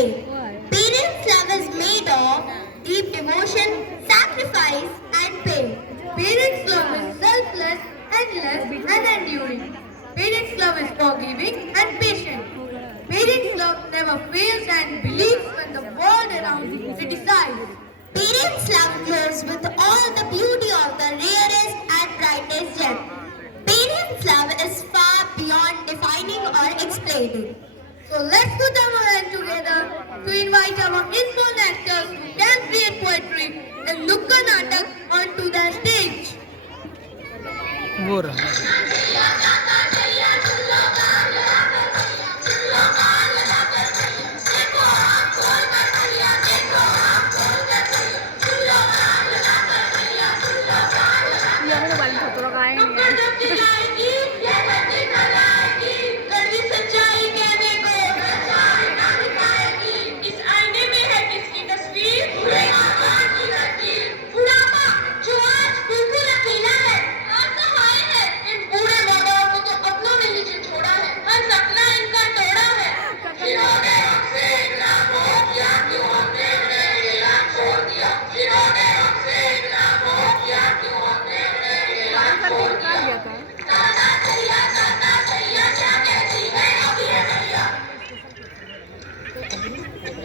display. Parents' love is made of deep devotion, sacrifice, and pain. Parents' love is selfless, endless, and enduring. Parents' love is forgiving and patient. Parents' love never fails and believes when the world around criticizes. Parents' love glows with all the beauty of the rarest and brightest gem. Parents' love is far beyond defining or explaining. So let's put our hands together to invite our influential actors who can create poetry and Nukka Natak onto the stage. वो रहा ये हमें mobile में photo लगाएंगे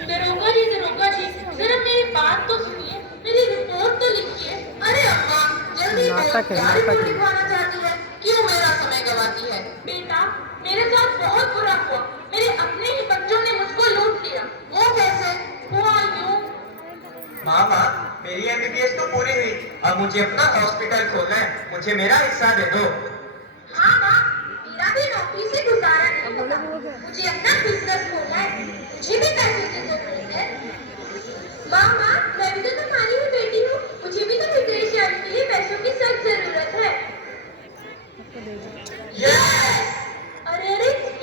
दरोगा जी, जरा मेरी बात तो सुनिए, मेरी रिपोर्ट तो लिखिए। अरे अम्मा, जल्दी नाटक है, क्या नाटक रिपोर्ट है। लिखवाना चाहती है? क्यों मेरा समय गवाती है? बेटा, मेरे साथ बहुत बुरा हुआ। मेरे अपने ही बच्चों ने मुझको लूट लिया। वो कैसे? हुआ यूं। मामा, मेरी एमबीबीएस तो पूरी हुई, अब मुझे अपना हॉस्पिटल खोलना है, मुझे मेरा हिस्सा दे दो। हाँ माँ, मेरा भी नौकरी से गुजारा नहीं होता। मुझे अपना बिजनेस खोलना है, मुझे भी पैसे की जरूरत है। माँ, मैं भी तो तुम्हारी ही बेटी हूँ, मुझे भी तो विदेश जाने के लिए पैसों की सख्त जरूरत है। यस! अरे,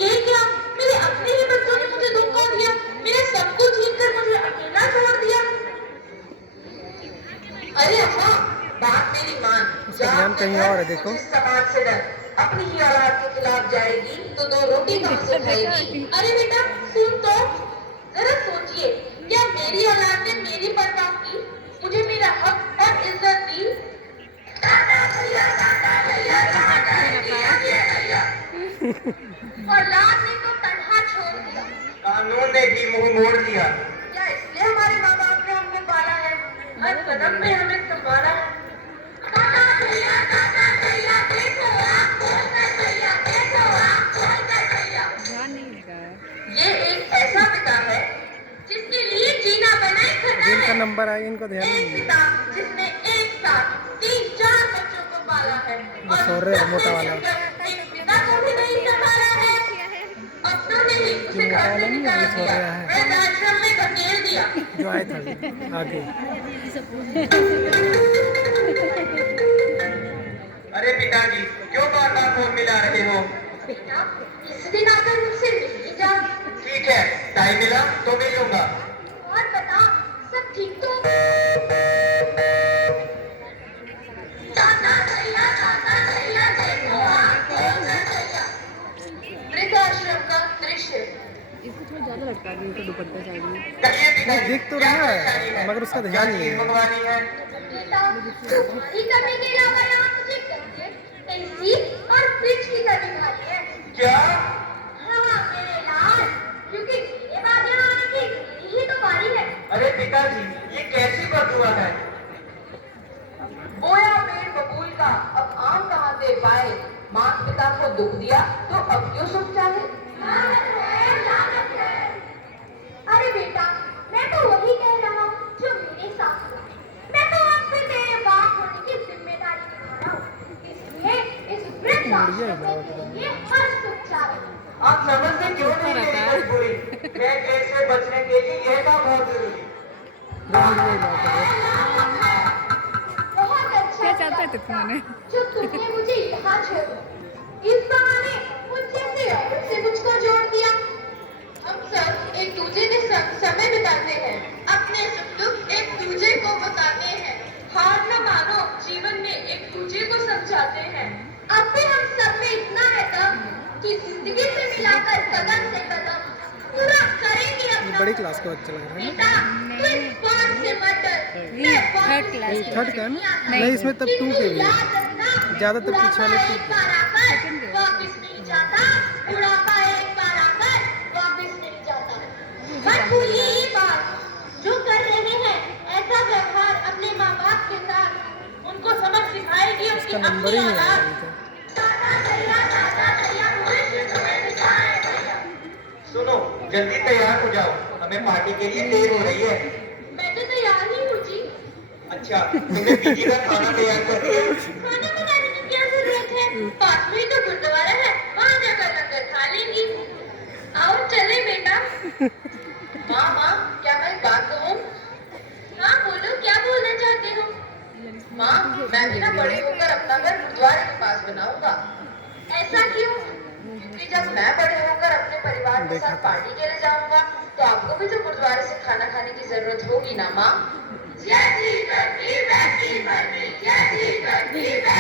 ये क्या? मेरे अपने ही बच्चों ने मुझे धोखा दिया, मेरे सब कुछ छीन कर मुझे अकेला छोड़ दिया। अरे अम्मा, बात मेरी मान। उसका ध्यान कहीं और है, देखो। जिस समाज से डर अपनी ही औलाद के खिलाफ जाएगी तो दो रोटी कहाँ से खाएगी? अरे बेटा, सुन तो, जरा सोचिए, क्या मेरी औलाद ने मेरी परवाह की, मुझे मेरा हक और इज्जत दी? औलाद ने तो तन्हा छोड़ दिया। कानून ने भी मुंह मोड़ लिया। क्या इसलिए हमारे माँ बाप ने हमको पाला है, हर कदम पे हमें संभाला है? ये एक ऐसा पिता है जिसके लिए जीना बनाए खतना जिनका है। नंबर आए इनको ध्यान एक नहीं है। पिता जिसने एक साथ 3-4 बच्चों को पाला है बस हो रहे है, मोटा वाला। एक पिता को भी नहीं संभाला है। अपनों ने ही उसे मोटा घर वाला से नहीं है, निकाल ये सो दिया, रहा है। वृद्धाश्रम में धकेल दिया। जो आए थे आगे। अरे पिताजी, क्यों बार बार फोन मिला रहे हो? बेटा, किसी दिन आकर मुझसे मिल ही जा। ठीक है, टाइम मिला तो मिल लूंगा। और बता, सब ठीक तो? वृद्धाश्रम का दृश्य। इसको थोड़ा ज्यादा लटका दी तो दुपट्टा चाहिए। कहिए पिताजी, देख तो क्या रहा है, परेशानी है? मगर उसका क्या ध्यान नहीं चीज है। मंगवानी है? बेटा, तुम्हारी कमी के अलावा यहाँ मुझे गद्दे, एसी और फ्रिज की कमी भारी है। क्या? हाँ, मेरे लाल, क्योंकि मेरे बाद यहाँ आने की मेरी ही तो बारी है। अरे पिताजी, ये कैसी बदुआ है? बोया पेड़ बबूल का अब आम कहाँ से पाए, माता पिता को दुख दिया तो अब क्यों सुख चाहे? अरे बेटा, मैं तो वही कह रहा हूँ जो मेरे साथ हुआ। मैं तो आपसे तेरे बाप होने की जिम्मेदारी निभा रहा हूँ, इसलिए इस वृद्धाश्रम में तेरे लिए हर सुख चाहे। आप समझते क्यों नहीं मेरी मजबूरी? मैं केस से बचने के लिए यह काम बहुत जरूरी। बहुत अच्छा क्या चाहता है तुम्हारे? जो तुमने मुझे यहाँ छोड़ा। इस बहाने मुझे से और से मुझको जोड़ दिया। हम सब एक दूसरे के संग समय बिताते हैं, अपने सुख दुख एक दूसरे को बताते हैं, हार न मानो जीवन में एक दूसरे को समझाते हैं। अब भी हम सब में इतना है दम कि जिंदगी से मिलाकर कदम से कदम पूरा करेंगे अपना बड़ी क्लास क्लास का बच्चा लग रहा है बेटा तू इस बात से मत डर मैं ना बहुत थर्ड का है ना नहीं इसमें तब 2 के भी है ज़्यादातर पीछे वाले 2 के वापिस नहीं जाता बुढ़ापा एक बार आकर वापिस नहीं जाता मत भूलिए ये बात जो कर रहे हैं ऐसा व्यवहार अपने माँ बाप के साथ उनको समझ सिखाएगी उनकी इसका नंबर अपनी ही नहीं आया औलाद अभी तक सुनो जल्दी तैयार हो जाओ हमें पार्टी के लिए देर हो रही है मैं तो तैयार ही हूँ जी अच्छा तुम्हें पीजी का खाना तैयार कर दिया खाना बनाने की क्या जरूरत है पास में ही तो गुरुद्वारा है वहाँ जाकर लंगर खा लेंगी आओ चले बेटा माँ माँ क्या मैं एक बात कहूँ हाँ बोलो क्या बोलना चाहते हो माँ मैं भी ना बड़े होकर अपना घर गुरुद्वारे के पास बनाऊंगा ऐसा क्यों क्योंकि जब मैं बड़े होकर अपने परिवार के साथ पार्टी के लिए जाऊंगा तो आपको भी तो गुरुद्वारे से खाना खाने की जरूरत होगी ना माँ जय श्री कृष्ण, जय श्री कृष्ण, जय श्री कृष्ण,